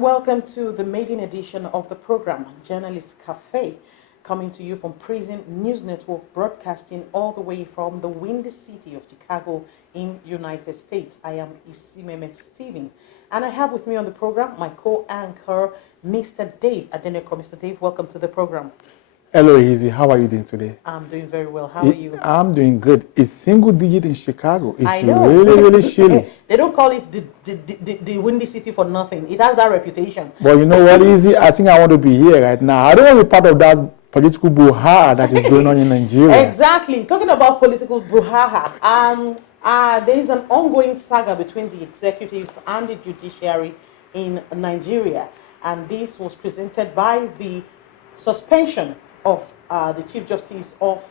Welcome to the maiden edition of the program, Journalist Cafe, coming to you from Prism News Network, broadcasting all the way from the windy city of Chicago in United States. I am Isimeme Steven, and I have with me on the program my co-anchor, Mr. Dave Adeneko. Mr. Dave, welcome to the program. Hello, Easy. How are you doing today? I'm doing very well. How are you? I'm doing good. It's single digit in Chicago. It's I know. really chilly. They don't call it the windy city for nothing. It has that reputation. But you know what, Easy? I think I want to be here right now. I don't want to be part of that political brouhaha that is going on in Nigeria. Exactly. Talking about political brouhaha, there is an ongoing saga between the executive and the judiciary in Nigeria. And this was presented by the suspension of the Chief Justice of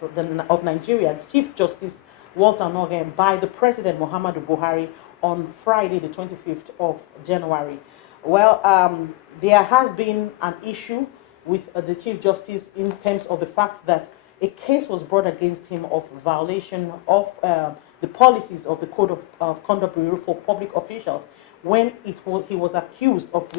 Nigeria, Chief Justice Walter Onnoghen, by the President Muhammadu Buhari on Friday, the 25th of January. Well, there has been an issue with the Chief Justice in terms of the fact that a case was brought against him of violation of the policies of the Code of Conduct Bureau for Public Officials when he was accused of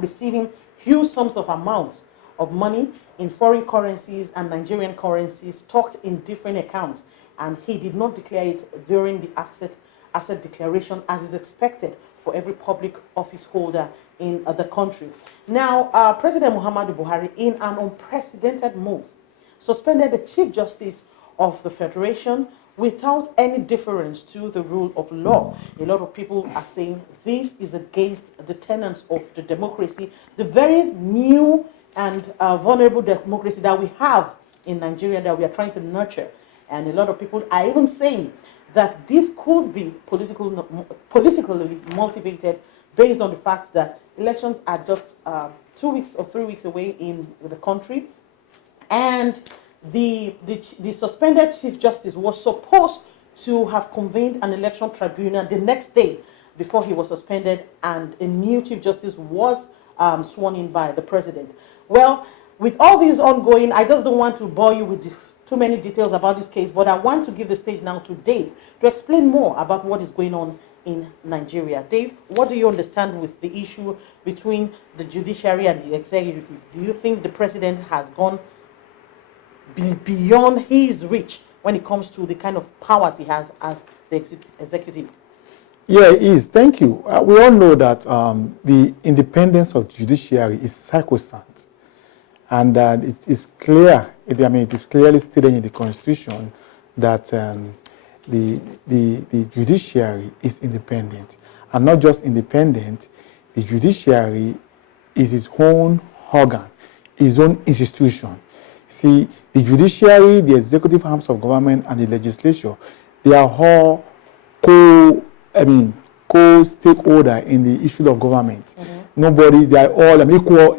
receiving huge sums of amounts of money in foreign currencies and Nigerian currencies stocked in different accounts, and he did not declare it during the asset declaration as is expected for every public office holder in the country. Now, President Muhammadu Buhari, in an unprecedented move, suspended the Chief Justice of the Federation without any deference to the rule of law. A lot of people are saying this is against the tenets of the democracy, the very new and vulnerable democracy that we have in Nigeria that we are trying to nurture. And a lot of people are even saying that this could be politically motivated based on the fact that elections are just 2 weeks or 3 weeks away in the country. And the suspended Chief Justice was supposed to have convened an election tribunal the next day before he was suspended, and a new Chief Justice was sworn in by the President. Well, with all these ongoing, I just don't want to bore you with too many details about this case, but I want to give the stage now to Dave to explain more about what is going on in Nigeria. Dave, what do you understand with the issue between the judiciary and the executive? Do you think the president has gone beyond his reach when it comes to the kind of powers he has as the executive? Yeah, it is. Thank you. We all know that the independence of the judiciary is sacrosanct. And it is clear, it is clearly stated in the Constitution that the judiciary is independent. And not just independent, the judiciary is its own organ, its own institution. See, the judiciary, the executive arms of government, and the legislature, they are all co-stakeholder in the issue of government. Mm-hmm. Nobody, they are all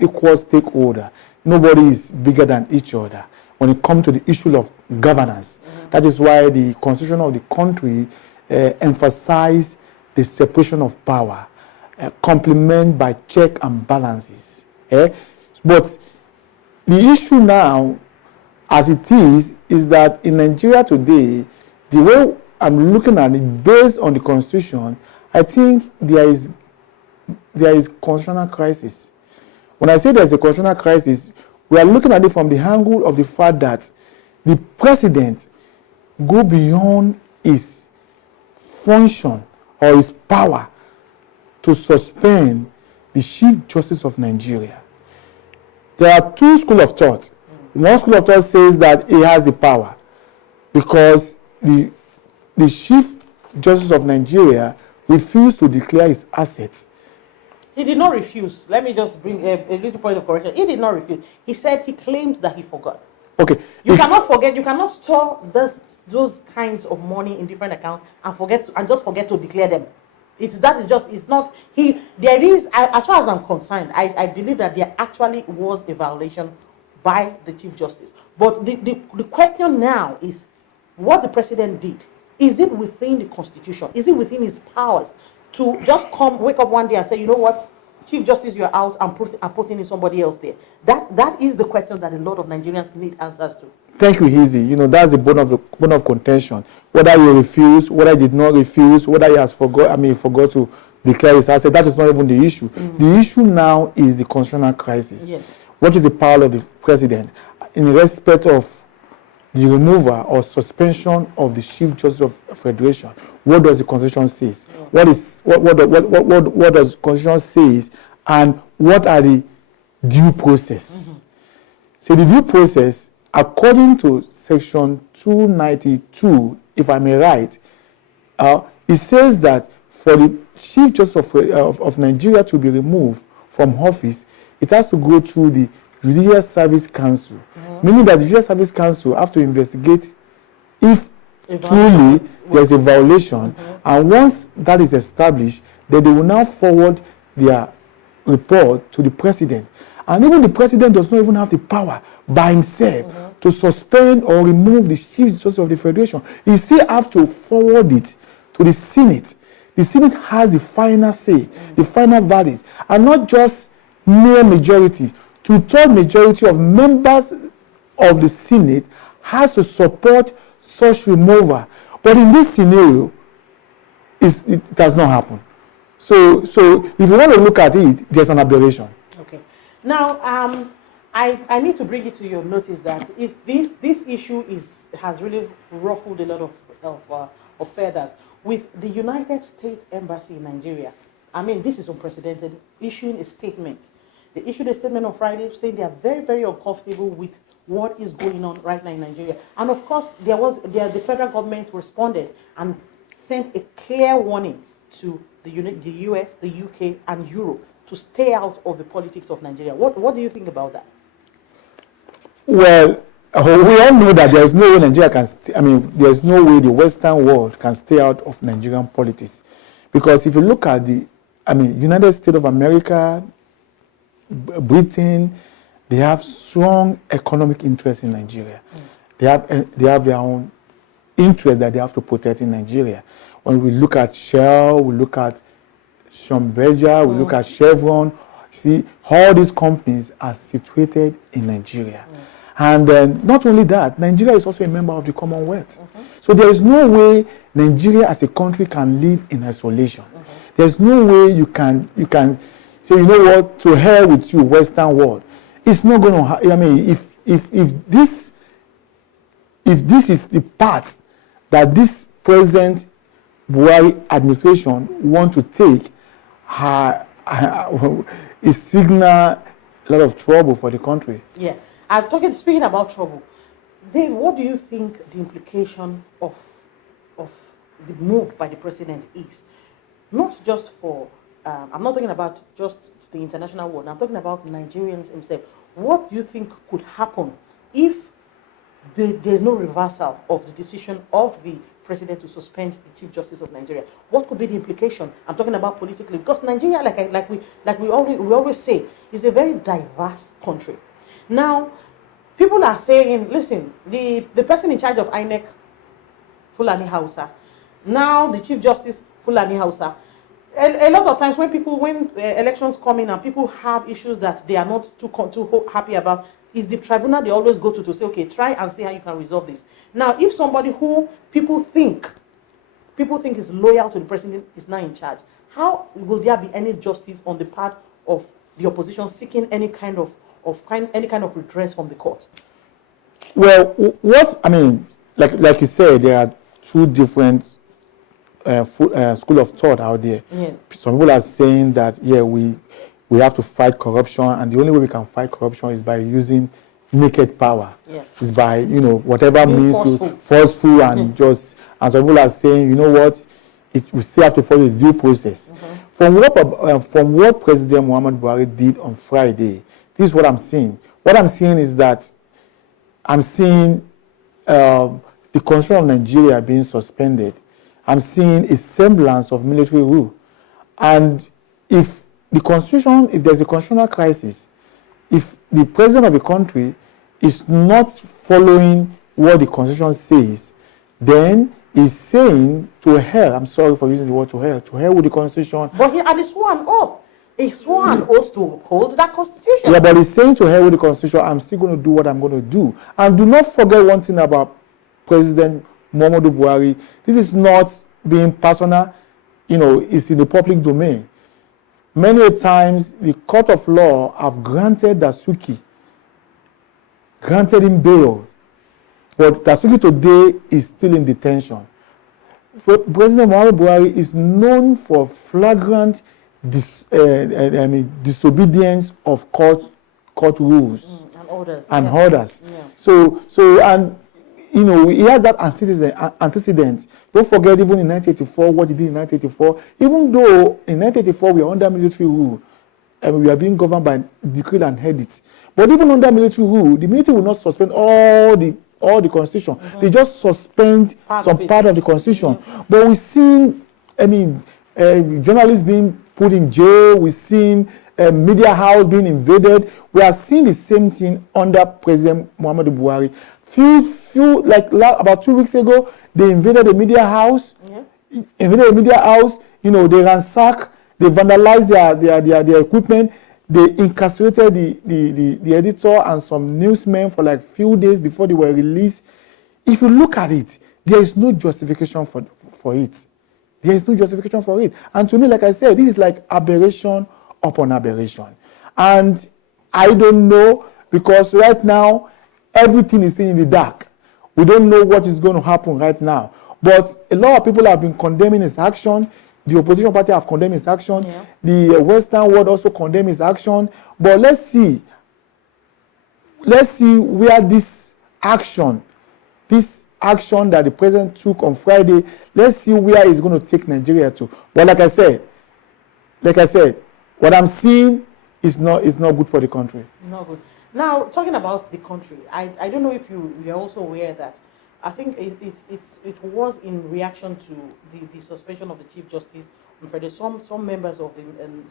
equal stakeholder. Nobody is bigger than each other when it comes to the issue of governance. Mm-hmm. That is why the constitution of the country emphasizes the separation of power, complemented by check and balances. But the issue now, as it is that in Nigeria today, the way I'm looking at it based on the constitution, I think there is constitutional crisis. When I say there's a constitutional crisis, we are looking at it from the angle of the fact that the president go beyond his function or his power to suspend the Chief Justice of Nigeria. There are two schools of thought. One school of thought says that he has the power because the Chief Justice of Nigeria refused to declare his assets. He did not refuse. Let me just bring a little point of correction. He did not refuse. He said he claims that he forgot. Okay. You cannot forget. You cannot store those kinds of money in different accounts and just forget to declare them. It's not he. There is, as far as I'm concerned, I believe that there actually was a violation by the Chief Justice. But the question now is what the president did. Is it within the Constitution? Is it within his powers to just wake up one day and say, you know what, Chief Justice, you're out, and putting in somebody else there? That is the question that a lot of Nigerians need answers to. Thank you, Easy. That's the bone of contention. Whether you refuse, whether he did not refuse, whether he has forgot to declare his asset, that is not even the issue. The issue now is the constitutional crisis. Yes. What is the power of the president in respect of the removal or suspension of the Chief Justice of Federation? What does the Constitution say? What does the Constitution say, and what are the due process? So the due process, according to Section 292, if I may write, it says that for the Chief Justice of Nigeria to be removed from office, it has to go through the Judicial Service Council, meaning that the Judicial Service Council have to investigate if truly there's a violation, and once that is established, then they will now forward their report to the president. And even the president does not even have the power by himself to suspend or remove the Chief Justice of the Federation. He still has to forward it to the Senate. The Senate has the final say, the final verdict, and not just mere majority. Two-thirds majority of members of the Senate has to support such removal. But in this scenario, it does not happen. So if you want to look at it, there's an aberration. Okay. Now, I need to bring it to your notice that this issue has really ruffled a lot of feathers with the United States Embassy in Nigeria. I mean, this is unprecedented, issuing a statement. They issued a statement on Friday saying they are very, very uncomfortable with what is going on right now in Nigeria. And of course, the federal government responded and sent a clear warning to the US, the UK, and Europe to stay out of the politics of Nigeria. What do you think about that? Well, we all know that there's no way Nigeria can. There's no way the Western world can stay out of Nigerian politics, because if you look at United States of America, Britain, they have strong economic interest in Nigeria. They have their own interest that they have to protect in Nigeria. When we look at Shell, we look at Schlumberger, we look at Chevron. See, all these companies are situated in Nigeria. And not only that, Nigeria is also a member of the Commonwealth. So there is no way Nigeria as a country can live in isolation. There's no way you can say, you know what, to hell with you, Western world. It's not going to. If this is the path that this present Buhari administration want to take, it signal a lot of trouble for the country. Yeah. Speaking about trouble, Dave, what do you think the implication of the move by the president is? Not just for, I'm not talking about just the international world, I'm talking about Nigerians themselves. What do you think could happen if there's no reversal of the decision of the president to suspend the Chief Justice of Nigeria? What could be the implication? I'm talking about politically, because Nigeria, like we always say, is a very diverse country. Now, people are saying, listen, the person in charge of INEC, Fulani Hausa, now the Chief Justice, Fulani Hausa. A lot of times when elections come in and people have issues that they are not too happy about, is the tribunal they always go to say, okay, try and see how you can resolve this. Now, if somebody who people think is loyal to the president is now in charge, how will there be any justice on the part of the opposition seeking any kind of redress from the court? Well, like you said, there are two different school of thought out there. Yeah. Some people are saying that we have to fight corruption, and the only way we can fight corruption is by using naked power. Yeah. Is by whatever means forceful and just. And some people are saying, you know what, we still have to follow the due process. From what President Muhammadu Buhari did on Friday, this is what I'm seeing. What I'm seeing is that I'm seeing the constitution of Nigeria being suspended. I'm seeing a semblance of military rule. And if there's a constitutional crisis, if the president of the country is not following what the constitution says, then he's saying to hell, I'm sorry for using the word to hell with the constitution. But he had sworn oath. He swore an oath to uphold that constitution. Yeah, but he's saying to hell with the constitution, I'm still going to do what I'm going to do. And do not forget one thing about President Muhammadu Buhari. This is not being personal, it's in the public domain. Many times, the court of law have granted Dasuki, granted him bail. But Dasuki today is still in detention. President Muhammadu Buhari is known for flagrant disobedience of court rules and orders. Yeah. So he has that antecedent. Don't forget, even in 1984, what he did in 1984. Even though in 1984 we are under military rule, and we are being governed by decree and edicts. But even under military rule, the military will not suspend all the constitution. Mm-hmm. They just suspend some part of the constitution. Mm-hmm. But we've seen, journalists being put in jail. We've seen media house being invaded. We are seeing the same thing under President Muhammadu Buhari. About 2 weeks ago, they invaded the media house. Yeah. They ransacked, they vandalized their equipment. They incarcerated the editor and some newsmen for like few days before they were released. If you look at it, there is no justification for it. There is no justification for it. And to me, like I said, this is like aberration upon aberration. And I don't know, because right now, everything is still in the dark. We don't know what is going to happen right now. But a lot of people have been condemning his action. The opposition party have condemned his action. Yeah. The Western world also condemned his action. But let's see where this action that the president took on Friday, let's see where it's going to take Nigeria to. But like I said, what I'm seeing is not good for the country. Not good. Now, talking about the country, I don't know if you are also aware that I think it was in reaction to the suspension of the Chief Justice on Friday. Some members of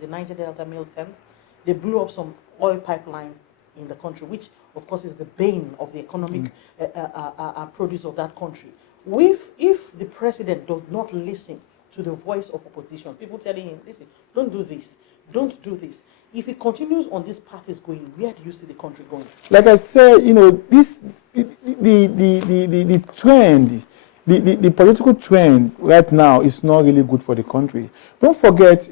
the Niger Delta Militant, they blew up some oil pipeline in the country, which of course is the bane of the economic produce of that country. If the president does not listen to the voice of opposition, people telling him, listen, don't do this, don't do this. If he continues on this path he's going, where do you see the country going? Like I said, this the trend, the political trend right now is not really good for the country. Don't forget,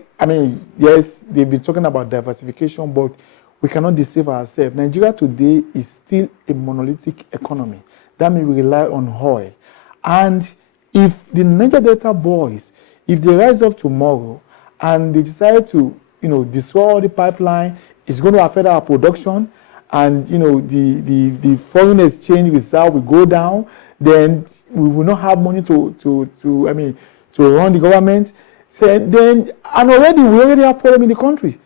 yes, they've been talking about diversification, but we cannot deceive ourselves. Nigeria today is still a monolithic economy. That means we rely on oil. And if the Niger Delta boys, if they rise up tomorrow and they decide to destroy all the pipeline, it's going to affect our production, and the foreign exchange reserve will go down, then we will not have money to run the government. And we already have problem in the country.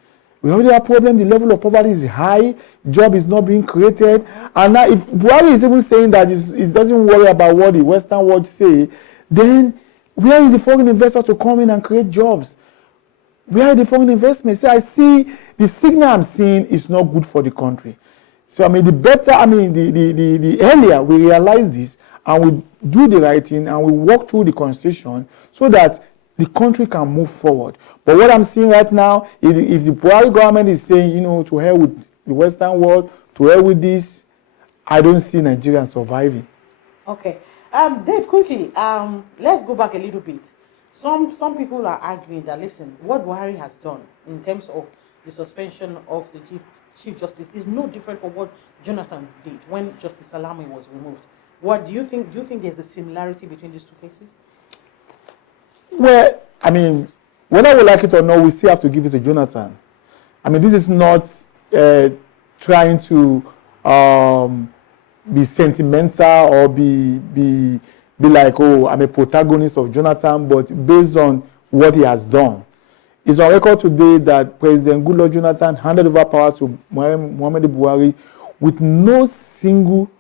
We already have problem. The level of poverty is high. Job is not being created. And now, if Buhari is even saying that he doesn't worry about what the Western world say, then where is the foreign investor to come in and create jobs? Where are the foreign investments? So I see the signal I'm seeing is not good for the country. So the earlier we realize this and we do the right thing and we walk through the constitution so that the country can move forward. But what I'm seeing right now is if the Buhari government is saying, to hell with the Western world, to hell with this, I don't see Nigerians surviving. Okay. Dave, quickly, let's go back a little bit. Some people are arguing that, listen, what Buhari has done in terms of the suspension of the Chief Justice is no different from what Jonathan did when Justice Salami was removed. What do you think? Do you think there's a similarity between these two cases? Well, whether we like it or not, we still have to give it to Jonathan. This is not trying to be sentimental or be like, I'm a protagonist of Jonathan, but based on what he has done. It's on record today that President Goodluck Jonathan handed over power to Muhammadu Buhari with no single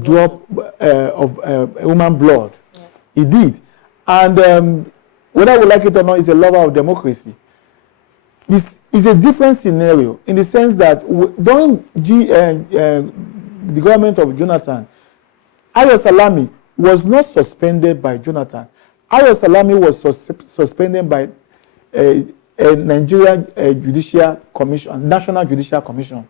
drop of human blood. Yeah. He did. And whether we like it or not, he's a lover of democracy. This is a different scenario in the sense that during the government of Jonathan, Ayo Salami was not suspended by Jonathan. Ayo Salami was suspended by Nigerian Judicial Commission, National Judicial Commission.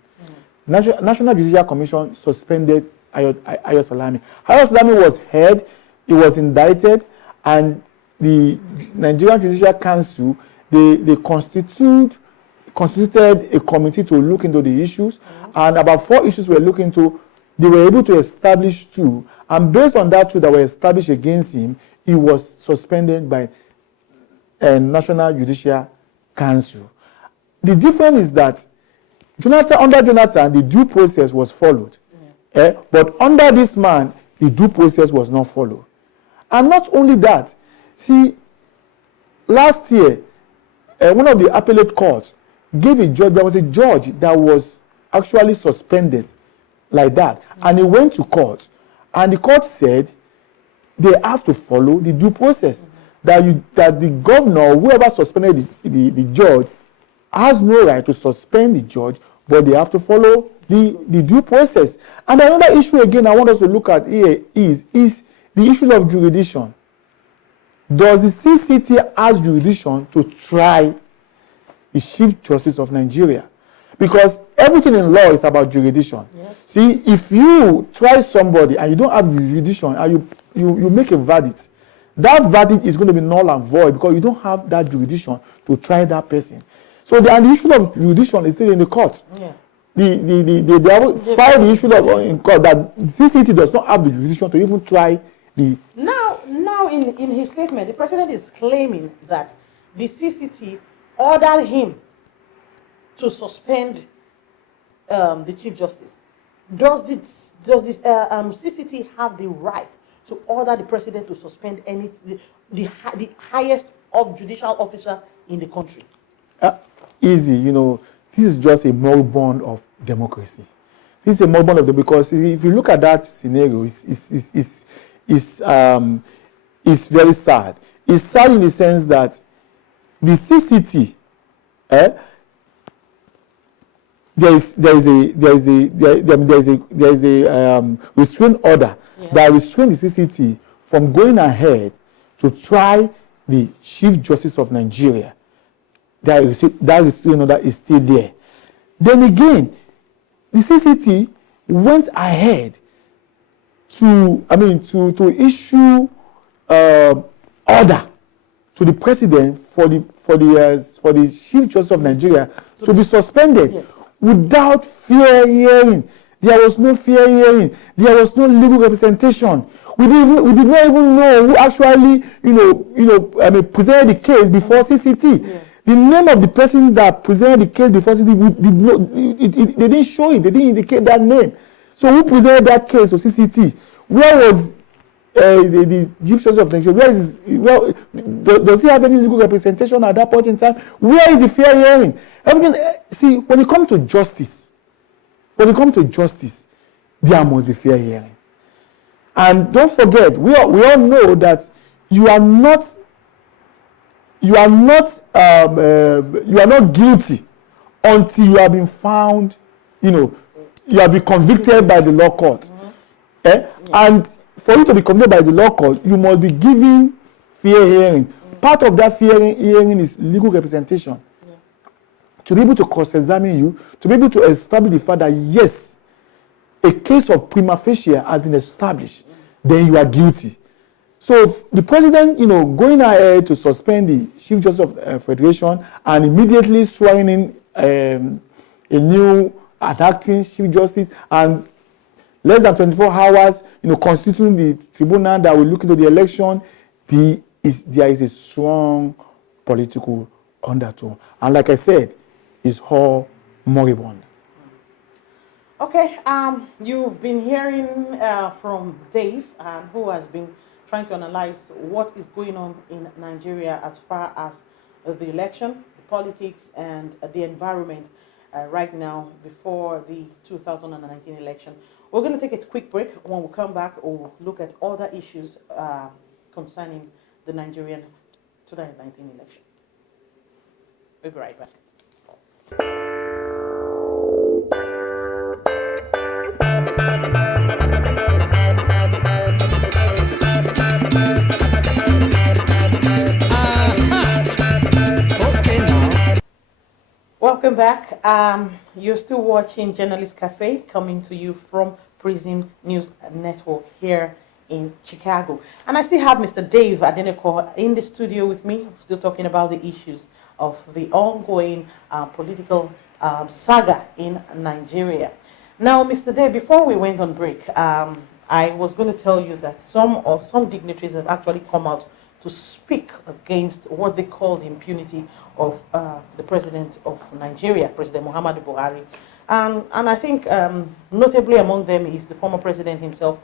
National Judicial Commission suspended Ayo Salami. Ayo Salami was heard, he was indicted, and the Nigerian Judicial Council, they constituted a committee to look into the issues, and about 4 issues were looked into. They were able to establish 2, and based on that 2 that were established against him, he was suspended by National Judicial Council. The difference is that under Jonathan, the due process was followed. But under this man, the due process was not followed. And not only that, see, last year, one of the appellate courts gave a judge, there was a judge that was actually suspended like that. And he went to court, and the court said they have to follow the due process. That the governor, whoever suspended the judge, has no right to suspend the judge, but they have to follow the due process. And another issue again I want us to look at here is the issue of jurisdiction. Does the CCT have jurisdiction to try the Chief Justice of Nigeria? Because everything in law is about jurisdiction. Yeah. See, if you try somebody and you don't have jurisdiction and you make a verdict, that verdict is going to be null and void because you don't have that jurisdiction to try that person. So the issue of jurisdiction is still in the court. Yeah. They have filed the issue in court that the CCT does not have the jurisdiction to even try the... Now in his statement, the president is claiming that the CCT ordered him to suspend the Chief Justice. Does the CCT have the right to order the president to suspend the highest of judicial officer in the country? Easy, this is just a moribund of democracy. This is a moribund of because if you look at that scenario, it's very sad. It's sad in the sense that the CCT, there is a restraint order that restrains the CCT from going ahead to try the Chief Justice of Nigeria. That restraint order is still there. Then again, the CCT went ahead to issue order to the president for the Chief Justice of Nigeria to be suspended without fair hearing. There was no fair hearing. There was no legal representation. We did not even know who actually presented the case before CCT. Yeah. The name of the person that presented the case before CCT, they didn't show it. They didn't indicate that name. So who presented that case to CCT? Where was the Chief Justice of Nigeria? Does he have any legal representation at that point in time? Where is the fair hearing? See, when it comes to justice, there must be fair hearing. And don't forget, we all know that you are not guilty until you have been found, you have been convicted by the law court. And for you to be convicted by the law court, you must be given fair hearing. Part of that fair hearing is legal representation. To be able to cross-examine you, to be able to establish the fact that yes, a case of prima facie has been established, then you are guilty. So the president, going ahead to suspend the Chief Justice of Federation and immediately swearing in a new acting Chief Justice, and less than 24 hours, constituting the tribunal that will look into the election, there is a strong political undertone. And like I said, it's all moribund. Okay, you've been hearing from Dave, who has been trying to analyze what is going on in Nigeria as far as the election, the politics, and the environment right now before the 2019 election. We're going to take a quick break. When we come back, we'll look at other issues concerning the Nigerian 2019 election. We'll be right back. Welcome back. You're still watching Journalist Cafe, coming to you from Prism News Network here in Chicago. And I still have Mr. Dave Adeneko in the studio with me, still talking about the issues of the ongoing political saga in Nigeria. Now, Mr. Dave, before we went on break, I was going to tell you that some dignitaries have actually come out to speak against what they call the impunity of the president of Nigeria, President Muhammadu Buhari. And I think notably among them is the former president himself,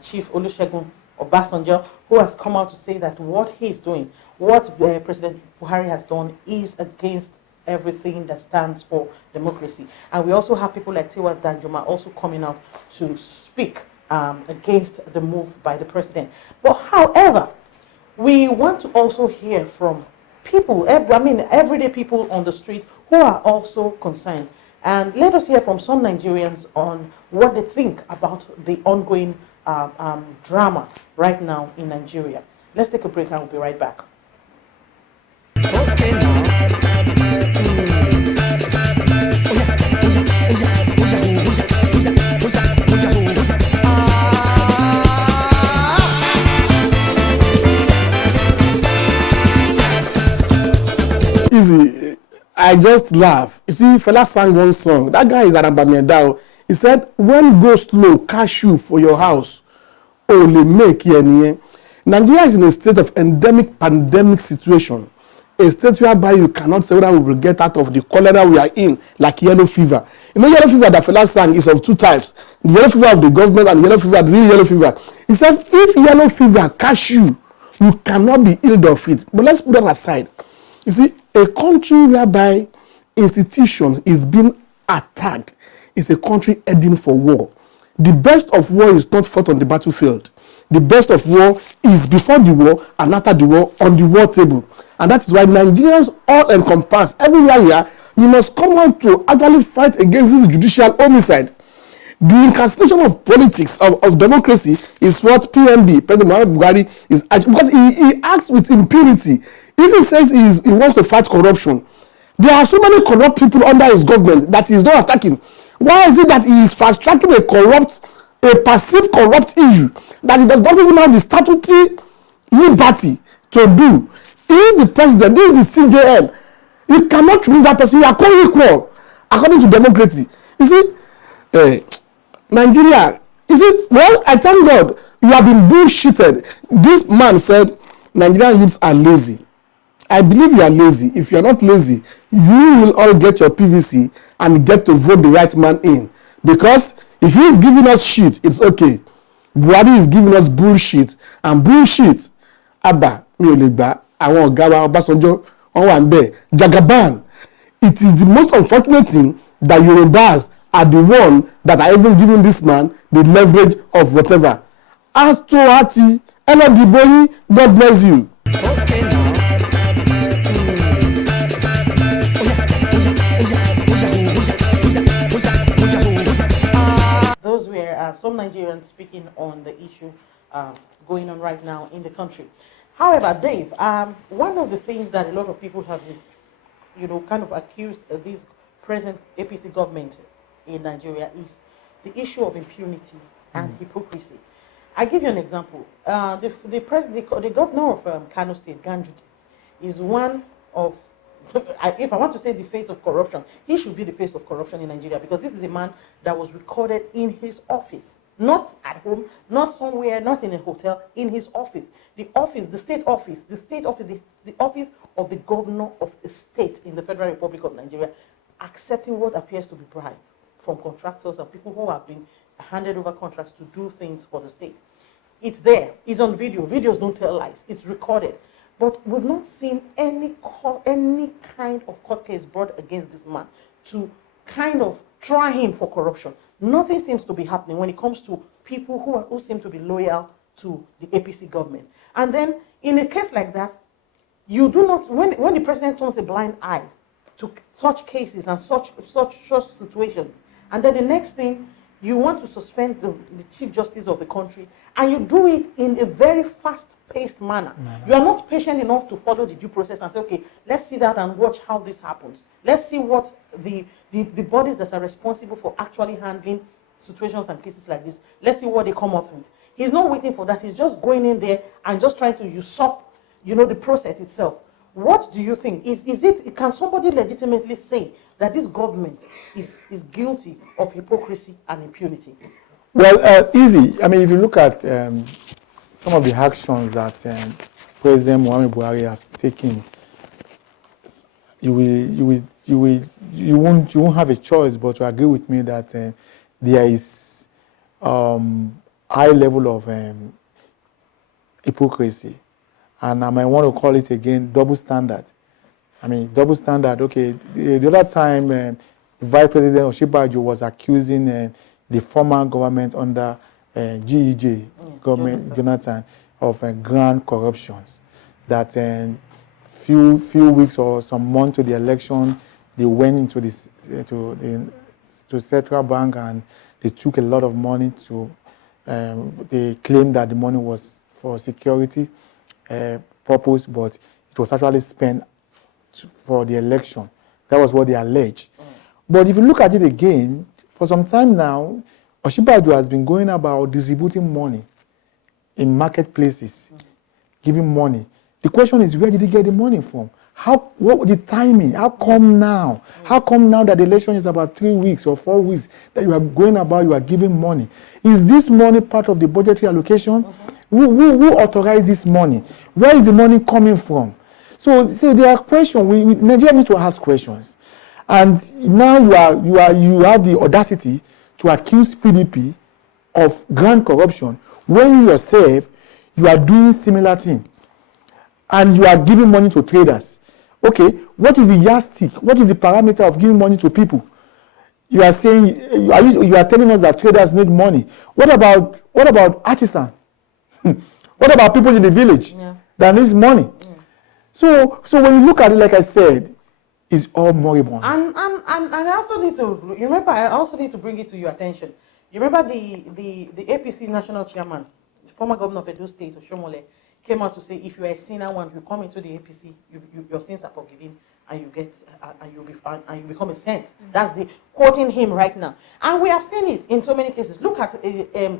Chief Olusegun Obasanjo, who has come out to say that what he's doing, what President Buhari has done, is against everything that stands for democracy. And we also have people like Tiwa Danjuma also coming out to speak against the move by the president. But however, we want to also hear from people, everyday people on the street who are also concerned. And let us hear from some Nigerians on what they think about the ongoing drama right now in Nigeria. Let's take a break and we'll be right back. Easy. I just laugh. You see, Fela sang one song. That guy is Arambamendao. He said, when go slow, cash you for your house. Only make ye. Nigeria is in a state of endemic pandemic situation. A state whereby you cannot say whether we will get out of the cholera we are in, like yellow fever. You know, yellow fever that Fela sang is of two types. The yellow fever of the government and the yellow fever, the real yellow fever. He said, if yellow fever catch you, you cannot be healed of it. But let's put that aside. You see, a country whereby institutions is being attacked is a country heading for war. The best of war is not fought on the battlefield. The best of war is before the war and after the war on the war table. And that is why Nigerians all encompass everywhere here, you must come out to actually fight against this judicial homicide. The incarceration of politics, of democracy, is what PMB, President Muhammadu Buhari, is because he acts with impunity. If he says he wants to fight corruption, there are so many corrupt people under his government that he is not attacking. Why is it that he is fast-tracking a perceived corrupt issue that he does not even have the statutory liberty to do? He is the president, he is the CJN. You cannot remove that person. You are co-equal according to democracy. You see, Nigeria, well, I thank God you have been bullshitted. This man said Nigerian youths are lazy. I believe you are lazy. If you are not lazy, you will all get your PVC and get to vote the right man in. Because if he is giving us shit, it's okay. Buhari is giving us bullshit. And bullshit, Abba, mi ò lè gbà, àwọn ọ̀gá wa Ọbásanjọ́, wọ́n wà ńbẹ̀, Jagaban. It is the most unfortunate thing that Yorubas are the one that are even giving this man the leverage of whatever. As to Ati, Elodiboyi, God bless you. Okay, now. Those were some Nigerians speaking on the issue going on right now in the country. However, Dave, one of the things that a lot of people have, kind of accused this present APC government in Nigeria is the issue of impunity and hypocrisy. I give you an example. The governor of Kano State, Ganjuti, is one of, if I want to say the face of corruption, he should be the face of corruption in Nigeria, because this is a man that was recorded in his office, not at home, not somewhere, not in a hotel, in his office. The office, the state office, the office of the governor of a state in the Federal Republic of Nigeria, accepting what appears to be bribe from contractors and people who have been handed over contracts to do things for the state. It's there. It's on video. Videos don't tell lies. It's recorded. But we've not seen any kind of court case brought against this man to kind of try him for corruption. nothing seems to be happening when it comes to people who seem to be loyal to the APC government. And then in a case like that, you do not, when the president turns a blind eye to such cases and such situations, and then the next thing, you want to suspend the Chief Justice of the country, and you do it in a very fast-paced manner. You are not patient enough to follow the due process and say, okay, let's see that and watch how this happens. Let's see what the bodies that are responsible for actually handling situations and cases like this, let's see what they come up with. He's not waiting for that. He's just going in there and just trying to usurp, the process itself. What do you think? Can somebody legitimately say that this government is guilty of hypocrisy and impunity? Well, easy. I mean, if you look at some of the actions that President Muhammadu Buhari has taken, you won't have a choice but to agree with me that there is high level of hypocrisy. And I might want to call it again double standard. I mean, double standard. Okay, the other time, the Vice President Osinbajo was accusing the former government under GEJ, government Jonathan, of grand corruptions. That few weeks or some months to the election, they went into this to Central Bank and they took a lot of money to. They claimed that the money was for security purpose, but it was actually spent for the election. That was what they alleged. But if you look at it again, for some time now, Osinbajo has been going about distributing money in marketplaces, giving money. The question is, where did he get the money from? What was the timing? How come now? How come now that the election is about 3 weeks or 4 weeks that you are going about, you are giving money? Is this money part of the budgetary allocation? Who authorized this money? Where is the money coming from? So there are questions. Nigeria needs to ask questions. And now you have the audacity to accuse PDP of grand corruption when you yourself, you are doing similar thing. And you are giving money to traders. Okay, what is the yardstick? What is the parameter of giving money to people? You are saying, you are telling us that traders need money. What about artisans? What about people in the village that needs money? So when you look at it, like I said, it's all moribund. And I also need to bring it to your attention. You remember the APC national chairman, the former governor of Edo State, Oshomole, came out to say, if you are a sinner, once you come into the APC, your sins are forgiven, and you become a saint. That's the quoting him right now. And we have seen it in so many cases. Look at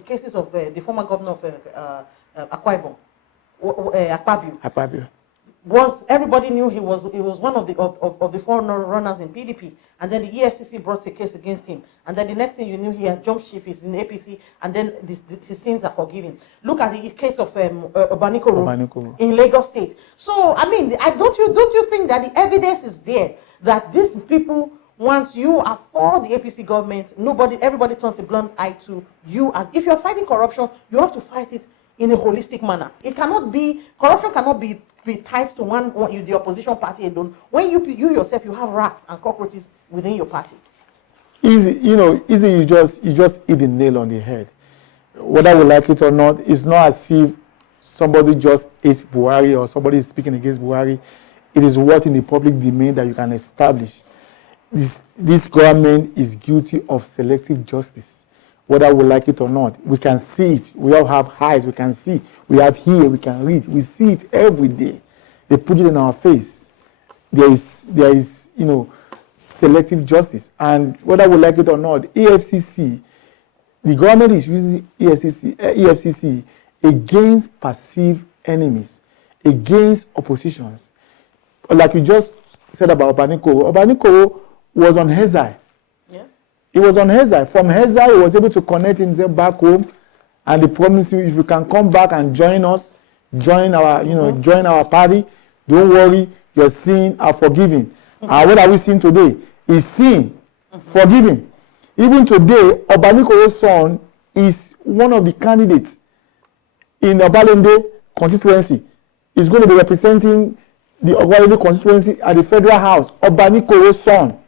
cases of the former governor of Akwa Ibom, Akpabio. Everybody knew he was one of the forerunners in PDP, and then the EFCC brought a case against him, and then the next thing you knew, he had jumped ship. He's in the APC, and then his sins are forgiven. Look at the case of Obanikoro in Lagos State. So I mean, don't you think that the evidence is there that these people, once you are for the APC government, everybody turns a blind eye to you. As if you're fighting corruption, you have to fight it in a holistic manner. Corruption cannot be tied to the opposition party alone. When you yourself, you have rats and cockroaches within your party. Easy, you just hit the nail on the head. Whether we like it or not, it's not as if somebody just ate Buhari or somebody is speaking against Buhari. It is what in the public domain that you can establish. This government is guilty of selective justice. Whether we like it or not, we can see it. We all have eyes, we can see. We have ear, we can read. We see it every day. They put it in our face. There is selective justice. And whether we like it or not, EFCC, the government is using EFCC against perceived enemies, against oppositions. Like you just said about Obanikoro. Obanikoro was on Hezai. He was on Hezai. From Hezai, he was able to connect himself back home, and they promised you, if you can come back and join us, join our party, don't worry, your sins are forgiven. And what are we seeing today? Is sin forgiven. Even today, Obanikoro's son is one of the candidates in Obalende constituency. He's going to be representing the Obalende constituency at the Federal House. Obanikoro's son.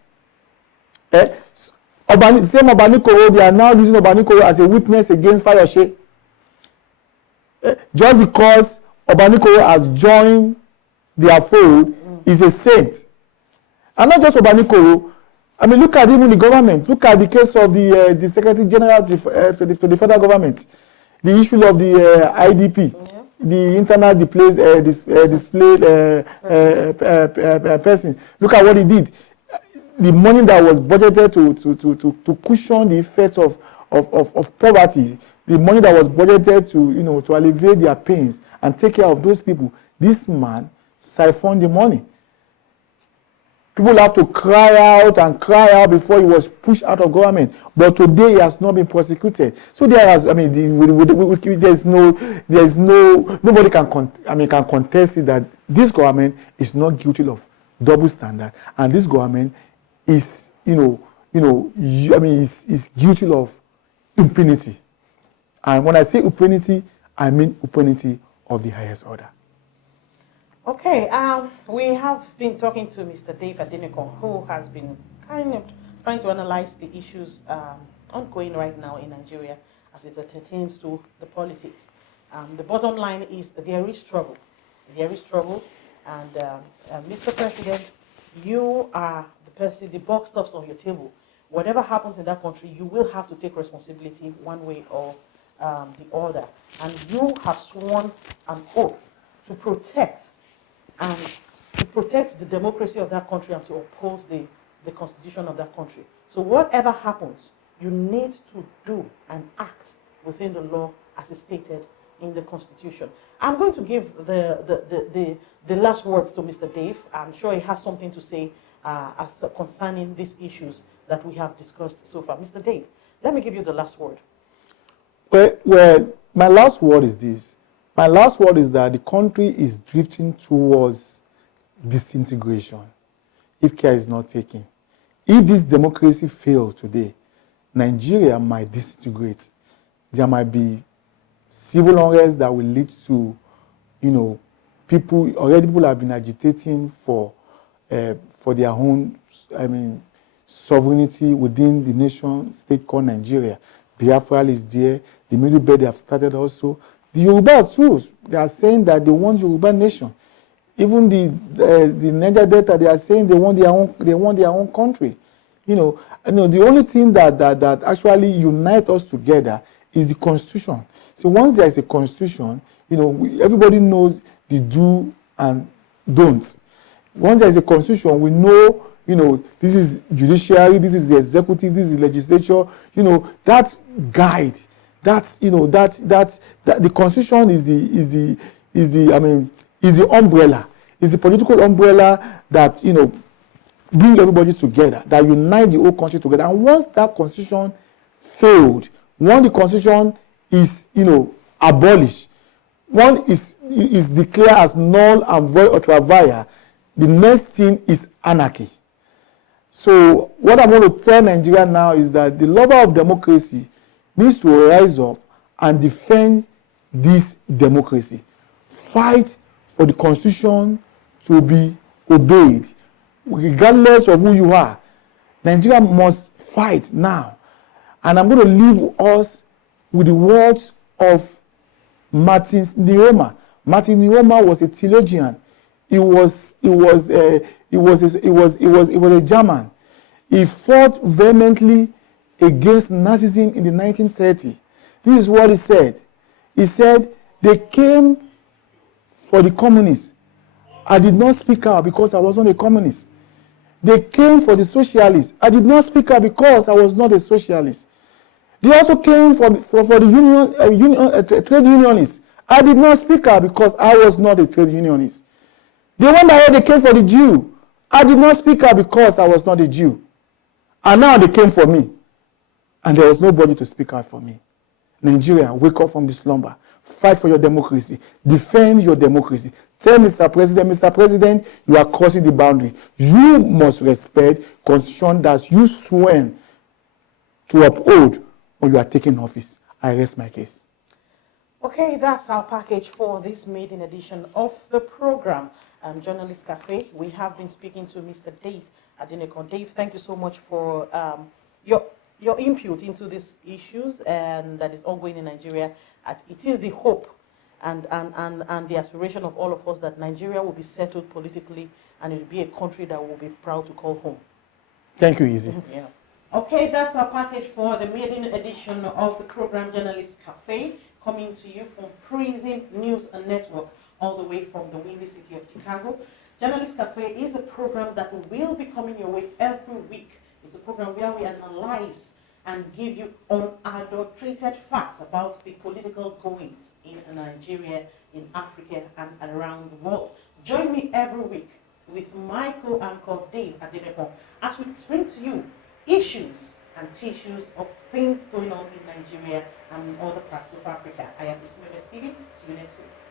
Same Obanikoro, they are now using Obanikoro as a witness against Fayose. Just because Obanikoro has joined their fold is a saint. And not just Obanikoro. I mean, look at even the government. Look at the case of the Secretary General to the federal government. The issue of the IDP, the internal displayed person. Look at what he did. The money that was budgeted to cushion the effects of poverty, the money that was budgeted to alleviate their pains and take care of those people. This man siphoned the money. People have to cry out before he was pushed out of government. But today he has not been prosecuted. So there's nobody can contest it that this government is not guilty of double standard, and this government is is guilty of impunity. And when I say impunity, I mean impunity of the highest order. Okay, we have been talking to Mr. Dave Adenekon, who has been kind of trying to analyze the issues ongoing right now in Nigeria as it pertains to the politics. The bottom line is there is struggle. There is struggle, and Mr. President, you are the person, the buck stops on your table. Whatever happens in that country, you will have to take responsibility one way or the other. And you have sworn an oath to protect the democracy of that country and to oppose the constitution of that country. So whatever happens, you need to do and act within the law as is stated in the constitution. I'm going to give the last words to Mr. Dave. I'm sure he has something to say as concerning these issues that we have discussed so far. Mr. Dave, let me give you the last word. Well, my last word is this. My last word is that the country is drifting towards disintegration if care is not taken. If this democracy fails today, Nigeria might disintegrate. There might be civil unrest that will lead to, people have been agitating for their own, sovereignty within the nation state called Nigeria. Biafra is there. The Middle Belt, they have started also. The Yorubas too, they are saying that they want Yoruba nation. Even the Niger Delta, they are saying they want their own country. The only thing that actually unites us together is the constitution. So once there is a constitution, everybody knows the do and don't. Once there is a constitution, we know, this is judiciary, this is the executive, this is the legislature. That guide. That's the constitution is the umbrella, is the political umbrella that bring everybody together, that unite the whole country together. And once that constitution failed, once the constitution is abolished, one is declared as null and void or travail, the next thing is anarchy. So what I'm going to tell Nigeria now is that the lover of democracy needs to rise up and defend this democracy. Fight for the constitution to be obeyed, regardless of who you are. Nigeria must fight now. And I'm going to leave us with the words of Martin Nioma. Martin Nioma was a theologian. He was a German. He fought vehemently against Nazism in the 1930s. This is what he said. He said, they came for the communists. I did not speak out because I was not a communist. They came for the socialists. I did not speak out because I was not a socialist. They also came for the trade unionists. I did not speak out because I was not a trade unionist. They went ahead, they came for the Jew. I did not speak out because I was not a Jew. And now they came for me. And there was nobody to speak out for me. Nigeria, wake up from this slumber. Fight for your democracy. Defend your democracy. Tell Mr. President, you are crossing the boundary. You must respect constitution that you sworn to uphold when you are taking office. I rest my case. Okay, that's our package for this maiden edition of the program. Journalist Cafe. We have been speaking to Mr. Dave Adenekon. Dave, thank you so much for your your input into these issues and that is ongoing in Nigeria. It is the hope and the aspiration of all of us that Nigeria will be settled politically and it will be a country that will be proud to call home. Thank you, Easy. Yeah. Okay, that's our package for the maiden edition of the program Journalist Cafe, coming to you from Prism News and Network, all the way from the windy city of Chicago. Journalist Cafe is a program that will be coming your way every week. It's a program where we analyze and give you unadulterated facts about the political goings in Nigeria, in Africa, and around the world. Join me every week with my co-anchor Dave Adenepo as we bring to you issues and tissues of things going on in Nigeria and in other parts of Africa. I am Ismail Stevie. See you next week.